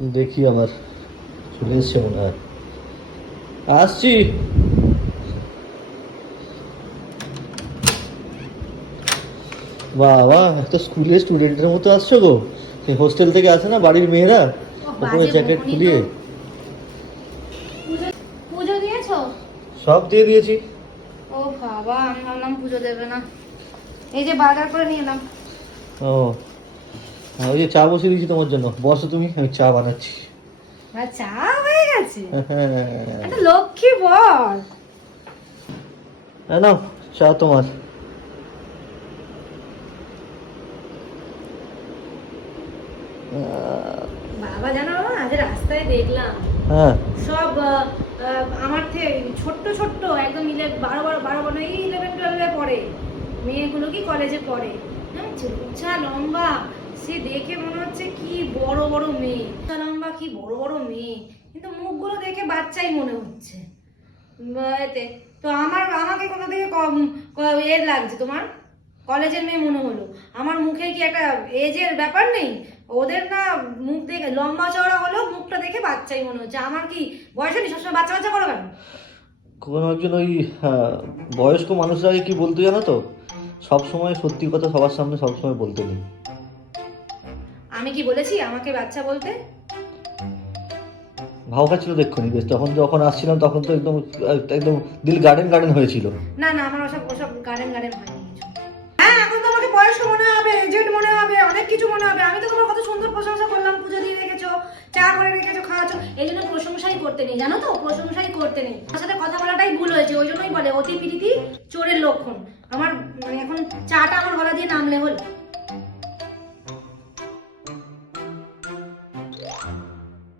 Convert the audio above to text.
দেখি আবার চলে এসছে মনে হয়। আসছি। বাবা, একটা স্কুলের স্টুডেন্টের মতো আসছো গো। সেই হোস্টেল থেকে আসে না বাড়ির মেয়েরা, ওপরে জ্যাকেট খুলিয়ে। পুজো দিয়েছো? সব দিয়ে দিয়েছি। ও বাবা, আমি ভাবলাম পুজো দেবে না। এই যে বাজার করে নিয়ে এলাম। ও ওই যে চা বসিয়ে দিয়েছি তোমার জন্য, বসো তুমি, আমি চা বানাচ্ছি। আর চা হয়ে গেছে? হ্যাঁ, একটা লক্ষ্মী বল। নাও চা তোমার। বাবা জানো, আজ রাস্তায় দেখলাম হ্যাঁ, সব আমার থেকে ছোট্ট ছোট্ট একদম 12 এই 11-12 পড়ে মেয়েগুলো, কি কলেজে পড়ে, হ্যাঁ, উঁচা লম্বা, সে দেখে মনে হচ্ছে কি বড় বড় মেয়ে, উঁচা লম্বা কি বড় বড় মেয়ে, কিন্তু মুখগুলো দেখে বাচ্চাই মনে হচ্ছে। এতে তো আমাকে কোথা থেকে কম এর লাগছে, তোমার কলেজের মেয়ে মনে হলো। আমার মুখে কি একটা এজের ব্যাপার নেই? ওদের না মুখ দেখে লম্বা চওড়া হলেও মুখটা দেখে বাচ্চাই মনে হচ্ছে। আমার কি বয়স নেই? সবসময় বাচ্চা বাচ্চা করো কেন? কোনো একজন ওই বয়স্ক মানুষরা কি বলতো জানো তো, সব সময় সত্যি কথা সবার সামনে সবসময় বলতে নেই। আমি কি বলেছি আমাকে বাচ্চা বলতে? ভাও খাচ্ছিল দেখুনি বেশ, তখন যখন আসছিলাম তখন তো একদম একদম দিল গার্ডেন গার্ডেন হয়েছিল। না না, আমার ওসব ওসব গার্ডেন গার্ডেন হয়নি কিছু। হ্যাঁ, এখন তো আমাকে বয়স্ক মনে হবে, এজেড মনে হবে, অনেক কিছু মনে হবে। আমি তো তোমার কত সুন্দর প্রশংসা করলাম, পুজো দিয়ে রেখেছো, চা করে রেখেছো, খাওয়াচ্ছো, এই জন্য প্রশংসাই করতে নেই, জানো তো, প্রশংসাই করতে নেই। আমার সাথে কথা বলাটাই ভুল হয়েছে, ওই জন্যই বলে অতি প্রীতি চোরের লক্ষণ। আমার মানে এখন চাটা আমার গলা দিয়ে নামলে হলো।